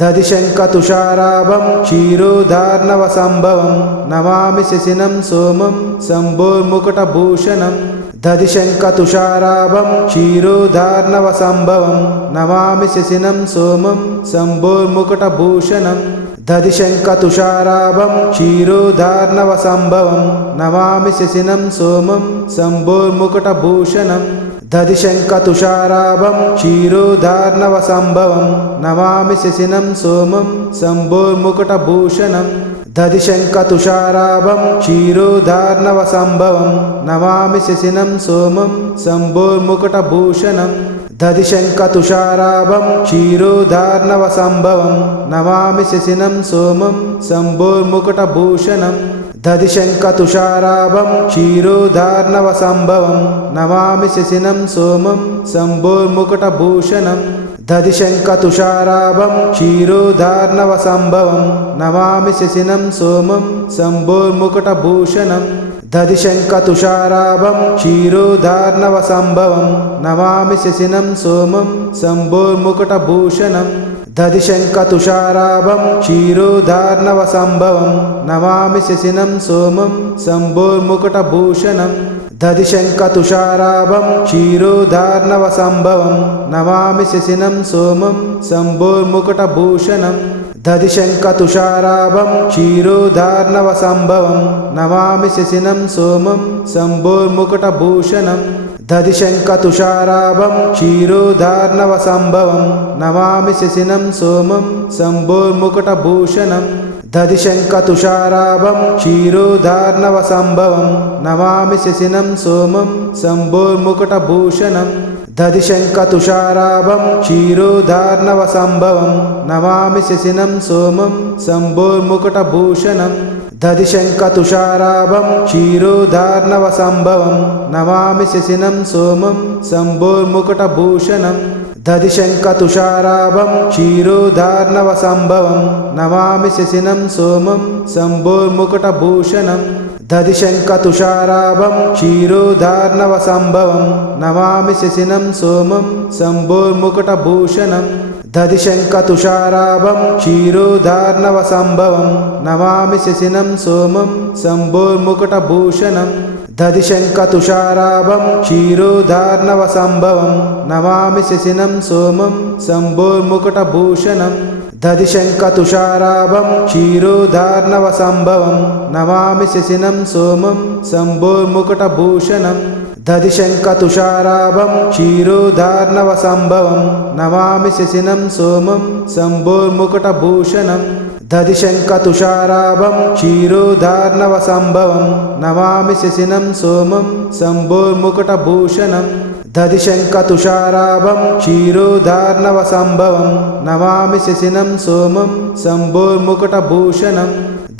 दधिशङ्खतुषाराभं क्षीरोदार्णवसम्भवं नमामि शशिनं सोमं शम्भोर्मुकुटभूषणं दधिशङ्खतुषाराभं क्षीरोदार्णवसम्भवं नमामि शशिनं सोमं शम्भोर्मुकुटभूषणं दधिशङ्खतुषाराभं क्षीरोदार्णवसम्भवं नमामि शशिनं सोमं शम्भोर्मुकुटभूषणं दधिशङ्खतुषाराभं क्षीरोदार्णवसम्भवं नमामि शशिनं सोमं शम्भोर्मुकुटभूषणं दधिशङ्खतुषाराभं क्षीरोदार्णवसम्भवं नमामि शशिनं सोमं शम्भोर्मुकुटभूषणं दधिशङ्खतुषाराभं क्षीरोदार्णवसम्भवं नमामि शशिनं सोमं शम्भोर्मुकुटभूषणं दधिशङ्खतुषाराभं क्षीरोदार्णवसम्भवं नमामि शशिनं सोमं शम्भोर्मुकुटभूषणं दधिशङ्खतुषाराभं क्षीरोदार्णवसम्भवं नमामि शशिनं सोमं शम्भोर्मुकुटभूषणं दधिशङ्खतुषाराभं क्षीरोदार्णवसम्भवं नमामि शशिनं सोमं शम्भोर्मुकुटभूषणं दधिशङ्खतुषाराभं क्षीरोदार्णवसम्भवं नमामि शशिनं सोमं शम्भोर्मुकुटभूषणं दधिशङ्खतुषाराभं क्षीरोदार्णवसम्भवं नमामि शशिनं सोमं शम्भोर्मुकुटभूषणं दधिशङ्खतुषाराभं क्षीरोदार्णवसम्भवं नमामि शशिनं सोमं शम्भोर्मुकुटभूषणं दधिशङ्खतुषाराभं क्षीरोदार्णवसम्भवं नमामि शशिनं सोमं शम्भोर्मुकुटभूषणं दधिशङ्खतुषाराभं क्षीरोदार्णवसम्भवं नमामि शशिनं सोमं शम्भोर्मुकुटभूषणं दधिशङ्खतुषाराभं क्षीरोदार्णवसम्भवं नमामि शशिनं सोमं शम्भोर्मुकुटभूषणं दधिशङ्खतुषाराभं क्षीरोदार्णवसम्भवं नमामि शशिनं सोमं शम्भोर्मुकुटभूषणं दधिशङ्खतुषाराभं क्षीरोदार्णवसम्भवं नमामि शशिनं सोमं शम्भोर्मुकुटभूषणं दधिशङ्खतुषाराभं क्षीरोदार्णवसम्भवं नमामि शशिनं सोमं शम्भोर्मुकुटभूषणं दधिशङ्खतुषाराभं क्षीरोदार्णवसम्भवं नमामि शशिनं सोमं शम्भोर्मुकुटभूषणं दधिशङ्खतुषाराभं क्षीरोदार्णवसम्भवं नमामि शशिनं सोमं शम्भोर्मुकुटभूषणं दधिशङ्खतुषाराभं क्षीरोदार्णवसम्भवं नमामि शशिनं सोमं शम्भोर्मुकुटभूषणं दधिशङ्खतुषाराभं क्षीरोदार्णवसम्भवं नमामि शशिनं सोमं शम्भोर्मुकुटभूषणं दधिशङ्खतुषाराभं क्षीरोदार्णवसम्भवं नमामि शशिनं सोमं शम्भोर्मुकुटभूषणं दधिशङ्खतुषाराभं क्षीरोदार्णवसम्भवं नमामि शशिनं सोमं शम्भोर्मुकुटभूषणं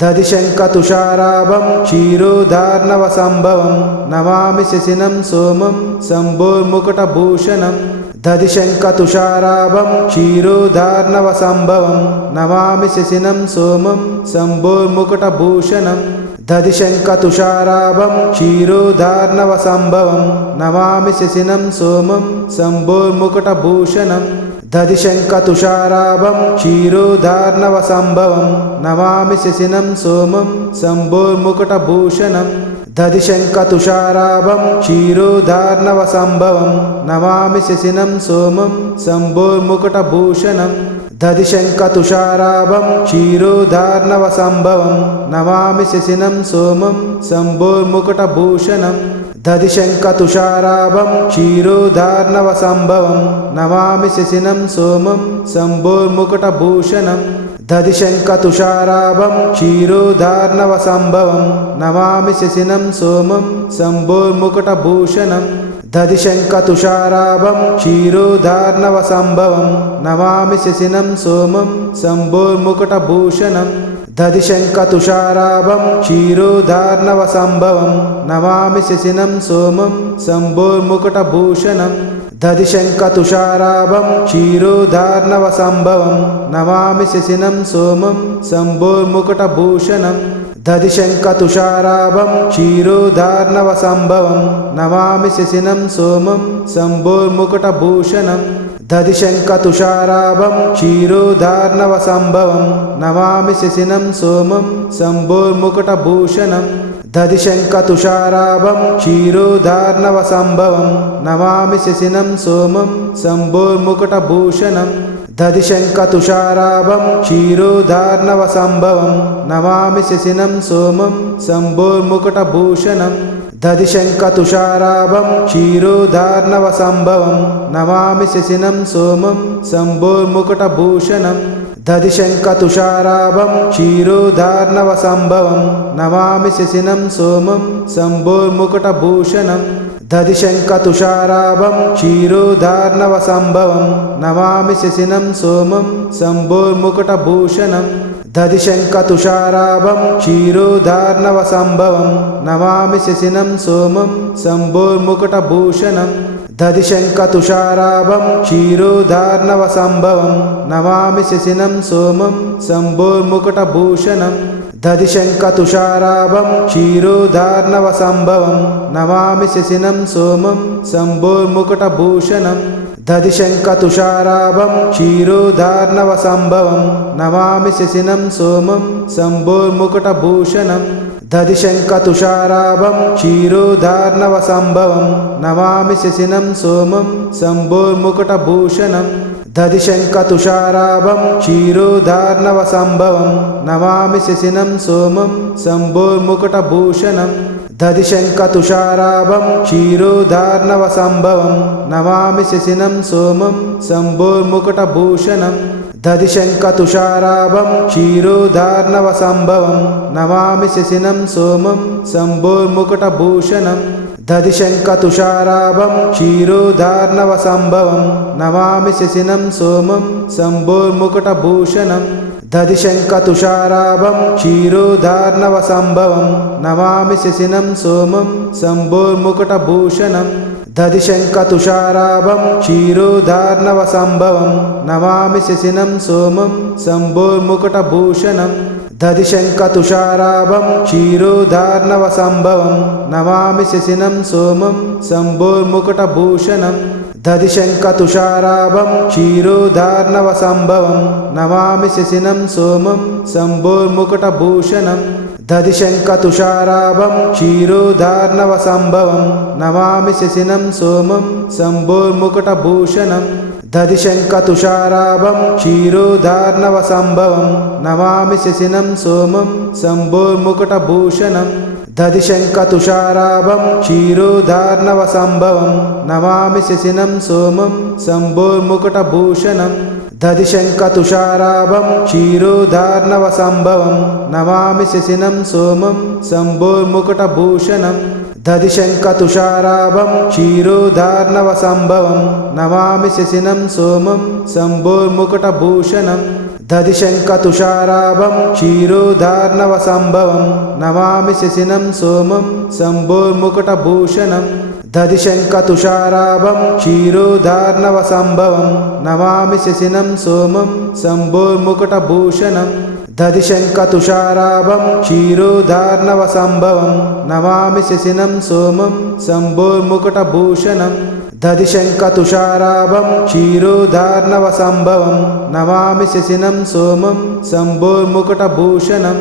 दधिशङ्खतुषाराभं क्षीरोदार्णवसम्भवं नमामि शशिनं सोमं शम्भोर्मुकुटभूषणं दधिशङ्खतुषाराभं क्षीरोदार्णवसम्भवं नमामि शशिनं सोमं शम्भोर्मुकुटभूषणं दधिशङ्खतुषाराभं क्षीरोदार्णवसम्भवं नमामि शशिनं सोमं शम्भोर्मुकुटभूषणं दधिशङ्खतुषाराभं क्षीरोदार्णवसम्भवं नमामि शशिनं सोमं शम्भोर्मुकुटभूषणं दधिशङ्खतुषाराभं क्षीरोदार्णवसम्भवं नमामि शशिनं सोमं शम्भोर्मुकुटभूषणं दधिशङ्खतुषाराभं क्षीरोदार्णवसम्भवं नमामि शशिनं सोमं शम्भोर्मुकुटभूषणं दधिशङ्खतुषाराभं क्षीरोदार्णवसम्भवं नमामि शशिनं सोमं शम्भोर्मुकुटभूषणं दधिशङ्खतुषाराभं क्षीरोदार्णवसम्भवं नमामि शशिनं सोमं शम्भोर्मुकुटभूषणं दधिशङ्खतुषाराभं क्षीरोदार्णवसम्भवं नमामि शशिनं सोमं शम्भोर्मुकुटभूषणं दधिशङ्खतुषाराभं क्षीरोदार्णवसम्भवं नमामि शशिनं सोमं शम्भोर्मुकुटभूषणं दधिशङ्खतुषाराभं क्षीरोदार्णवसम्भवं नमामि शशिनं सोमं शम्भोर्मुकुटभूषणं दधिशङ्खतुषाराभं क्षीरोदार्णवसम्भवं नमामि शशिनं सोमं शम्भोर्मुकुटभूषणं दधिशङ्खतुषाराभं क्षीरोधार्णवसम्भवं नमामि शशिनं सोमं शम्भोर्मुकुटभूषणं दधिशङ्खतुषाराभं क्षीरोधार्णवसम्भवं नमामि शशिनं सोमं शम्भोर्मुकुटभूषणं दधिशङ्खतुषाराभं क्षीरोधार्णवसम्भवं नमामि शशिनं सोमं शम्भोर्मुकुटभूषणं दधिशङ्खतुषाराभं क्षीरोधार्णवसम्भवं नमामि शशिनं सोमं शम्भोर्मुकुटभूषणं दधिशङ्खतुषाराभं क्षीरोधार्णवसम्भवं नमामि शशिनं सोमं शम्भोर्मुकुटभूषणं दधिशङ्खतुषाराभं क्षीरोधार्णवसम्भवं नमामि शशिनं सोमं शम्भोर्मुकुटभूषणं दधिशङ्खतुषाराभं क्षीरोधार्णवसम्भवं नमामि शशिनं सोमं शम्भोर्मुकुटभूषणं दधिशङ्खतुषाराभं क्षीरोधार्णवसम्भवं नमामि शशिनं सोमं शम्भोर्मुकुटभूषणं दधिशङ्खतुषाराभं क्षीरोधार्णवसम्भवं नमामि शशिनं सोमं शम्भोर्मुकुटभूषणं दधिशङ्खतुषाराभं क्षीरोधार्णवसम्भवं नमामि शशिनं सोमं शम्भोर्मुकुटभूषणं दधिशङ्खतुषाराभं क्षीरोधार्णवसम्भवं नमामि शशिनं सोमं शम्भोर्मुकुटभूषणं दधिशङ्खतुषाराभं क्षीरोधार्णवसम्भवं नमामि शशिनं सोमं शम्भोर्मुकुटभूषणं दधिशङ्खतुषाराभं क्षीरोधार्णवसम्भवं नमामि शशिनं सोमं शम्भोर्मुकुटभूषणं दधिशङ्खतुषाराभं क्षीरोधार्णवसम्भवं नमामि शशिनं सोमं शम्भोर्मुकुटभूषणं दधिशङ्खतुषाराभं क्षीरोधार्णवसम्भवं नमामि शशिनं सोमं शम्भोर्मुकुटभूषणं दधिशङ्खतुषाराभं क्षीरोधार्णवसम्भवं नमामि शशिनं सोमं शम्भोर्मुकुटभूषणं दधिशङ्खतुषाराभं क्षीरोधार्णवसम्भवं नमामि शशिनं सोमं शम्भोर्मुकुटभूषणं दधिशङ्खतुषाराभं क्षीरोधार्णवसम्भवं नमामि शशिनं सोमं शम्भोर्मुकुटभूषणं दधिशङ्खतुषाराभं क्षीरोधार्णवसम्भवं नमामि शशिनं सोमं शम्भोर्मुकुटभूषणं दधिशङ्खतुषाराभं क्षीरोधार्णवसम्भवं नमामि शशिनं सोमं शम्भोर्मुकुटभूषणं दधिशङ्खतुषाराभं क्षीरोधार्णवसम्भवं नमामि शशिनं सोमं शम्भोर्मुकुटभूषणं दधिशङ्खतुषाराभं क्षीरोधार्णवसम्भवं नमामि शशिनं सोमं शम्भोर्मुकुटभूषणं दधिशङ्खतुषाराभं क्षीरोधार्णवसम्भवं नमामि शशिनं सोमं शम्भोर्मुकुटभूषणं दधिशङ्खतुषाराभं क्षीरोधार्णवसम्भवं नमामि शशिनं सोमं शम्भोर्मुकुटभूषणं दधिशङ्खतुषाराभं क्षीरोधार्णवसम्भवं नमामि शशिनं सोमं शम्भोर्मुकुटभूषणं दधिशङ्खतुषाराभं क्षीरोधार्णवसम्भवं नमामि शशिनं सोमं शम्भोर्मुकुटभूषणं दधिशङ्खतुषाराभं क्षीरोधार्णवसम्भवं नमामि शशिनं सोमं शम्भोर्मुकुटभूषणं दधिशङ्खतुषाराभं क्षीरोधार्णवसम्भवं नमामि शशिनं सोमं शम्भोर्मुकुटभूषणं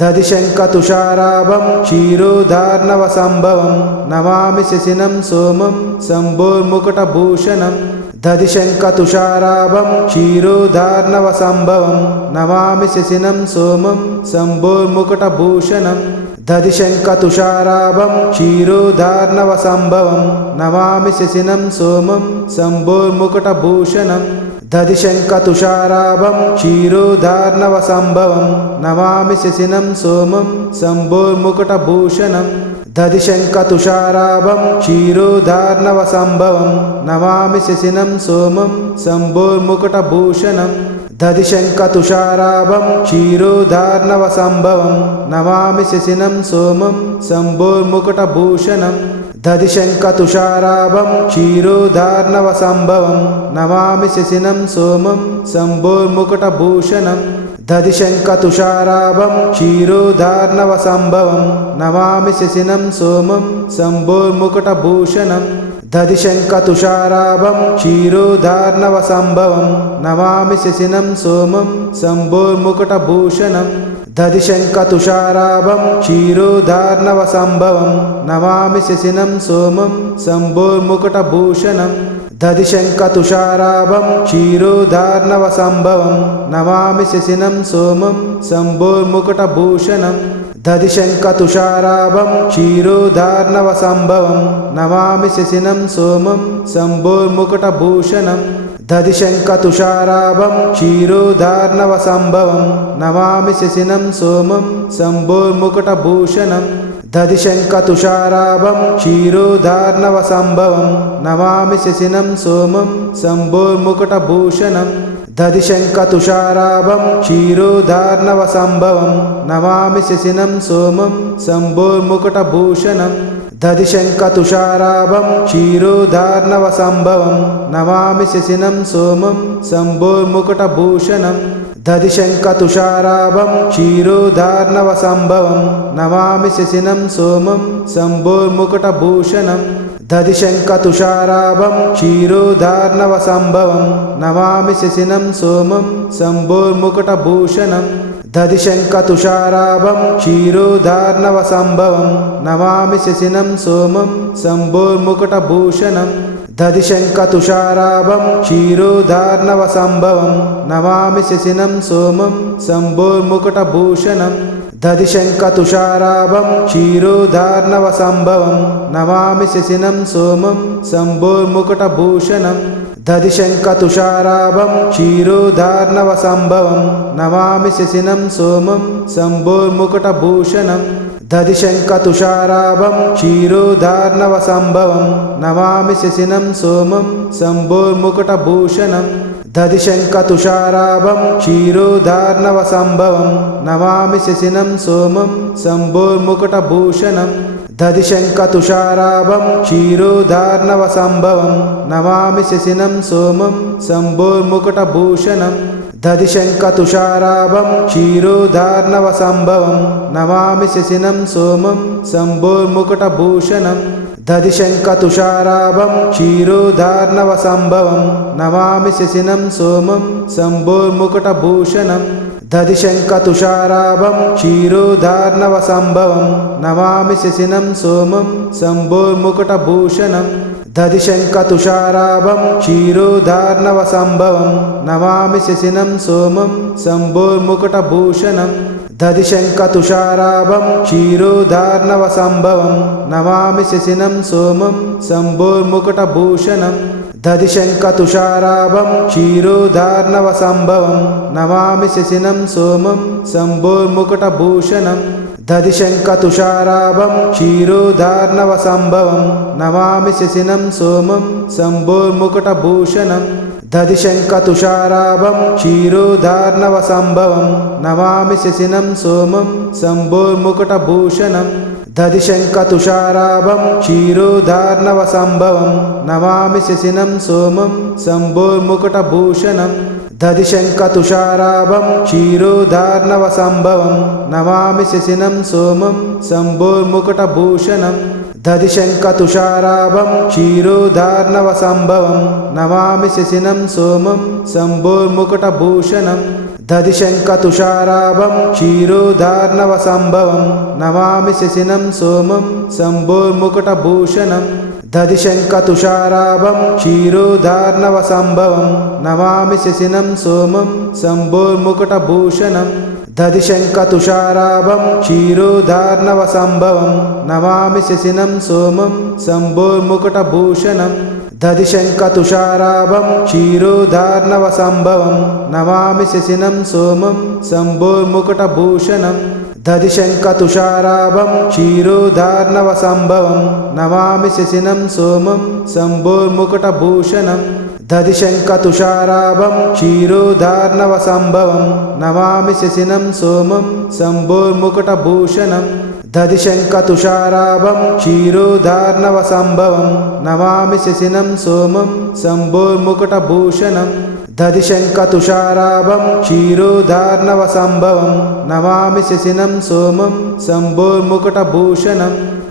दधिशङ्खतुषाराभं क्षीरोधार्णवसम्भवं नमामि शशिनं सोमं शम्भोर्मुकुटभूषणं दधिशङ्खतुषाराभं क्षीरोधार्णवसम्भवं नमामि शशिनं सोमं शम्भोर्मुकुटभूषणं दधिशङ्खतुषाराभं क्षीरोधार्णवसम्भवं नमामि शशिनं सोमं शम्भोर्मुकुटभूषणं दधिशङ्खतुषाराभं क्षीरोधार्णवसम्भवं नमामि शशिनं सोमं शम्भोर्मुकुटभूषणं दधिशङ्खतुषाराभं क्षीरोधार्णवसम्भवं नमामि शशिनं सोमं शम्भोर्मुकुटभूषणं दधिशङ्खतुषाराभं क्षीरोधार्णवसम्भवं नमामि शशिनं सोमं शम्भोर्मुकुटभूषणं दधिशङ्खतुषाराभं क्षीरोधार्णवसम्भवं नमामि शशिनं सोमं शम्भोर्मुकुटभूषणं दधिशङ्खतुषाराभं क्षीरोधार्णवसम्भवं नमामि शशिनं सोमं शम्भोर्मुकुटभूषणं दधिशङ्खतुषाराभं क्षीरोधार्णवसम्भवं नमामि शशिनं सोमं शम्भोर्मुकुटभूषणं दधिशङ्खतुषाराभं क्षीरोधार्णवसम्भवं नमामि शशिनं सोमं शम्भोर्मुकुटभूषणं दधिशङ्खतुषाराभं क्षीरोधार्णवसम्भवं नमामि शशिनं सोमं शम्भोर्मुकुटभूषणं दधिशङ्खतुषाराभं क्षीरोधार्णवसम्भवं नमामि शशिनं सोमं शम्भोर्मुकुटभूषणं दधिशङ्खतुषाराभं क्षीरोधार्णवसम्भवं नमामि शशिनं सोमं शम्भोर्मुकुटभूषणं दधिशङ्खतुषाराभं क्षीरोधार्णवसम्भवं नमामि शशिनं सोमं शम्भोर्मुकुटभूषणं दधिशङ्खतुषाराभं क्षीरोधार्णवसम्भवं नमामि शशिनं सोमं शम्भोर्मुकुटभूषणं दधिशङ्खतुषाराभं क्षीरोधार्णवसम्भवं नमामि शशिनं सोमं शम्भोर्मुकुटभूषणं दधिशङ्खतुषाराभं क्षीरोधार्णवसम्भवं नमामि शशिनं सोमं शम्भोर्मुकुटभूषणं दधिशङ्खतुषाराभं क्षीरोधार्णवसम्भवं नमामि शशिनं सोमं शम्भोर्मुकुटभूषणं दधिशङ्खतुषाराभं क्षीरोधार्णवसम्भवं नमामि शशिनं सोमं शम्भोर्मुकुटभूषणं दधिशङ्खतुषाराभं क्षीरोधार्णवसम्भवं नमामि शशिनं सोमं शम्भोर्मुकुटभूषणं दधिशङ्खतुषाराभं क्षीरोधार्णवसम्भवं नमामि शशिनं सोमं शम्भोर्मुकुटभूषणं दधिशङ्खतुषाराभं क्षीरोधार्णवसम्भवं नमामि शशिनं सोमं शम्भोर्मुकुटभूषणं दधिशङ्खतुषाराभं क्षीरोधार्णवसम्भवं नमामि शशिनं सोमं शम्भोर्मुकुटभूषणं दधिशङ्खतुषाराभं क्षीरोधार्णवसम्भवं नमामि शशिनं सोमं शम्भोर्मुकुटभूषणं दधिशङ्खतुषाराभं क्षीरोधार्णवसम्भवं नमामि शशिनं सोमं शम्भोर्मुकुटभूषणं दधिशङ्खतुषाराभं क्षीरोधार्णवसम्भवं नमामि शशिनं सोमं शम्भोर्मुकुटभूषणं दधिशङ्खतुषाराभं क्षीरोधार्णवसम्भवं नमामि शशिनं सोमं शम्भोर्मुकुटभूषणं दधिशङ्खतुषाराभं क्षीरोधार्णवसम्भवं नमामि शशिनं सोमं शम्भोर्मुकुटभूषणं दधिशङ्खतुषाराभं क्षीरोधार्णवसम्भवं नमामि शशिनं सोमं शम्भोर्मुकुटभूषणं दधिशङ्खतुषाराभं क्षीरोधार्णवसम्भवं नमामि शशिनं सोमं शम्भोर्मुकुटभूषणं दधिशङ्खतुषाराभं क्षीरोधार्णवसम्भवं नमामि शशिनं सोमं शम्भोर्मुकुटभूषणं दधिशङ्खतुषाराभं क्षीरोधार्णवसम्भवं नमामि शशिनं सोमं शम्भोर्मुकुटभूषणं दधिशङ्खतुषाराभं क्षीरोधार्णवसम्भवं नमामि शशिनं सोमं शम्भोर्मुकुटभूषणं दधिशङ्खतुषाराभं क्षीरोधार्णवसम्भवं नमामि शशिनं सोमं शम्भोर्मुकुटभूषणं दधिशङ्खतुषाराभं क्षीरोधार्णवसम्भवं नमामि शशिनं सोमं शम्भोर्मुकुटभूषणं दधिशङ्खतुषाराभं क्षीरोधार्णवसम्भवं नमामि शशिनं सोमं शम्भोर्मुकुटभूषणं दधिशङ्खतुषाराभं क्षीरोधार्णवसम्भवं नमामि शशिनं सोमं शम्भोर्मुकुटभूषणं दधिशङ्खतुषाराभं क्षीरोधार्णवसम्भवं नमामि शशिनं सोमं शम्भोर्मुकुटभूषणं दधिशङ्खतुषाराभं क्षीरोधार्णवसम्भवं नमामि शशिनं सोमं शम्भोर्मुकुटभूषणं दधिशङ्खतुषाराभं क्षीरोधार्णवसम्भवं नमामि शशिनं सोमं शम्भोर्मुकुटभूषणं दधिशङ्खतुषाराभं क्षीरोधार्णवसम्भवं नमामि शशिनं सोमं शम्भोर्मुकुटभूषणं दधिशङ्खतुषाराभं क्षीरोधार्णवसम्भवं नमामि शशिनं सोमं शम्भोर्मुकुटभूषणं दधिशङ्खतुषाराभं क्षीरोधार्णवसम्भवं नमामि शशिनं सोमं शम्भोर्मुकुटभूषणं दधिशङ्खतुषाराभं क्षीरोधार्णवसम्भवं नमामि शशिनं सोमं शम्भोर्मुकुटभूषणं